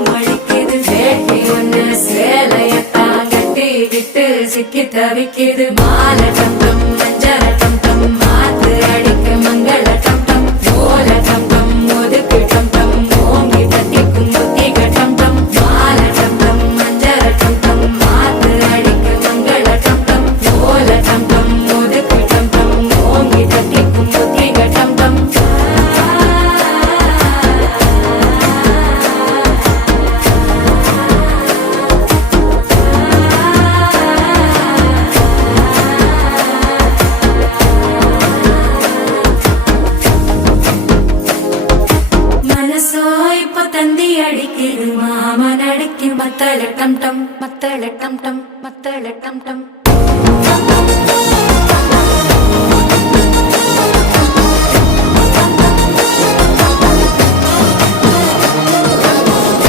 தூக்கம் அடிக்குது. வேட்டி ஒண்ணு சேலையத்தான் கட்டிக்கிட்டு சிக்கி தவிக்குது. மாலை டம் டம் மஞ்சள டம் டம் மாத்து அடிக்க மங்கள டம் டம் ஓல டம் டம் ஒதுக்கு டம் டம் ஓங்கி தட்டிக்கும் புத்திக டம் டம் மாலை டம் டம் மஞ்சள டம் டம் மாத்து அடிக்க மங்கள டம் டம் ஓல டம் டம் ஒதுக்கு டம் டம் ஓங்கி தட்டிக்கும் புத்திக டம் டம். மனசோ இப்ப தந்தி அடிக்குது. மாமன் அடிக்கு மத்தள டம் டம் மத்தள டம் டம் மத்தள டம் டம்.